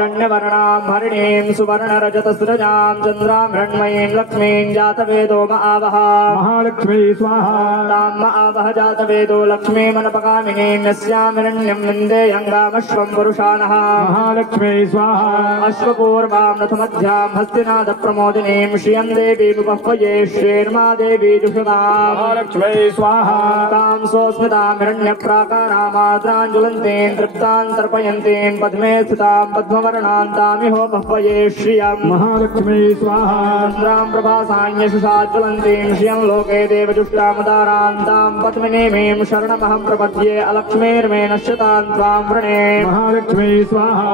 हिरण्यवर्णां हरिणीं सुवर्णरजतस्रजां चन्द्रां हिरण्मयीं लक्ष्मीं जातवेदो महावः महालक्ष्मी स्वाहा तां महावः जातवेदो लक्ष्मीमनपकामिनीं यस्यां हिरण्यं विन्देयङ्गामश्वं पुरुषाणः महालक्ष्मी स्वाहा अश्वपूर्वां रथमध्यां हस्तिनाथप्रमोदिनीं श्रियं देवीमुपह्वये श्रीर्मा देवी दुषदाम् महालक्ष्मी स्वाहा तां सोऽस्मितां हिरण्यप्राकारामाद्राञ्ज्वलन्तीं तृप्तां तर्पयन्तीं पद्मे स्थितां पद्मवर्णां तामिहोपह्वये श्रियम् महालक्ष्मी स्वाहा चन्द्रां प्रभासान्यशुषाज्वलन्तीं श्रियं लोके देवजुष्टामुदारां तां पद्मिनीमीं शरणमहं प्रपद्ये अलक्ष्मीर्मे नश्यतां त्वां वृणे महालक्ष्मी स्वाहा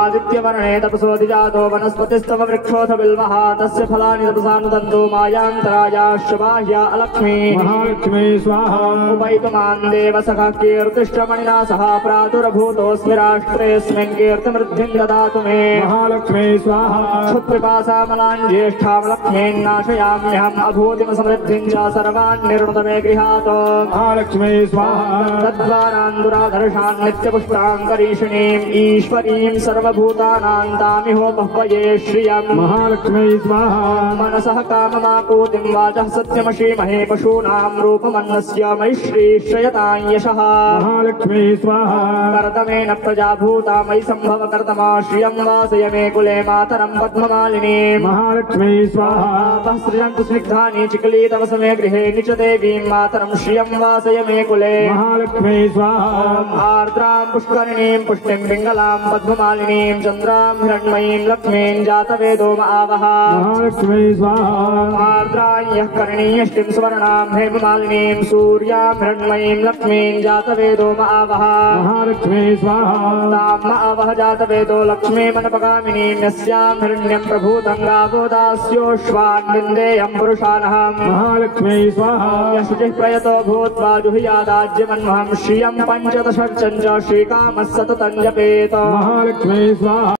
आदित्यवर्णे तपसोऽधिजातो वनस्पतिस्तव वृक्षोऽथ बिल्वः तस्य फलानि तपसानुदन्तो मायान्तरायाश्च बाह्या अलक्ष्मी महालक्ष्मी स्वाहा उपैतुमान् देवसखः कीर्तिष्ठमणिना सह प्रादुर्भूतोऽस्मि राष्ट्रेऽस्मिन् कीर्तिमृद्धिं ददातु मे महालक्ष्मी स्वाहा क्षुत्पिपासामलान् ज्येष्ठां लक्ष्मीन्नाशयाम्यहम् अभूतिमसमृद्धिं च सर्वान् निर्णुत मे गृहात् महालक्ष्मी स्वाहा तद्वारान् दुराधर्षान् नित्यपुष्टां करीषिणीम् ईश्वरीं सर्वभूतानां तामिहोपह्वये श्रियम् महालक्ष्मी स्वाहा मनसः काममापूतिं वाचः सत्यमशीमहे पशूनां रूपमन्नस्य मयि श्रीश्रयतां यशः महालक्ष्मी स्वाहा कर्दमेन प्रजाभूता मयि सम्भव कर्दमा श्रियं वासय मे कुले मातरं पद्ममालिनीं महालक्ष्मी स्वाहा सृजन्तु स्निग्धानि चिकली तव समे गृहे निच देवीं मातरं श्रियं वासय मे कुले महालक्ष्मी स्वाहा आर्द्रां पुष्करिणीं पुष्टिं पिङ्गलां पद्ममालिनीं चन्द्रां हिरण्मयीं लक्ष्मीं जातवेदो महावः महालक्ष्मी स्वाहा आर्द्रां यः करणीयष्टिं सुवर्णां हेममालिनीं सूर्यां हिरण्मयीं लक्ष्मीं जातवेदो महावः महालक्ष्मी स्वाहा तां महावः जातवेदो लक्ष्मीमनपगामिनीं यस्यां हिरण्यं प्रभूतं गावो दास्योऽश्वान् विन्देयं पुरुषानहम् महालक्ष्मी स्वाहा यशुचिः प्रयतो भूत्वा जुहुयादाज्यमन्वहं श्रियं पञ्चदशर्चं च श्रीकामः सततं जपेत महालक्ष्मी स्वाहा।